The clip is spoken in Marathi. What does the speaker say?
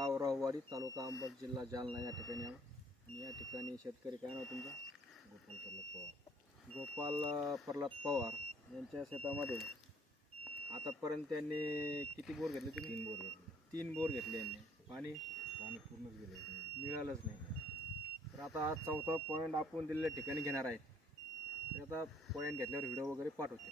गाव राहवाडी तालुका अंबड जिल्हा जालना या ठिकाणी आहे. आणि या ठिकाणी शेतकरी काय नाव तुमचं? गोपाल प्रल्हाद पवार. गोपाल प्रल्हाद पवार यांच्या शेतामध्ये आतापर्यंत त्यांनी किती बोर घेतले तुम्ही? तीन बोर घेतले. तीन बोर घेतले यांनी. पाणी? पाणी पूर्णच गेले मिळालंच नाही. तर आता आज चौथा पॉईंट आपण दिलेल्या ठिकाणी घेणार आहेत तर आता पॉईंट घेतल्यावर व्हिडिओ वगैरे पाठवते.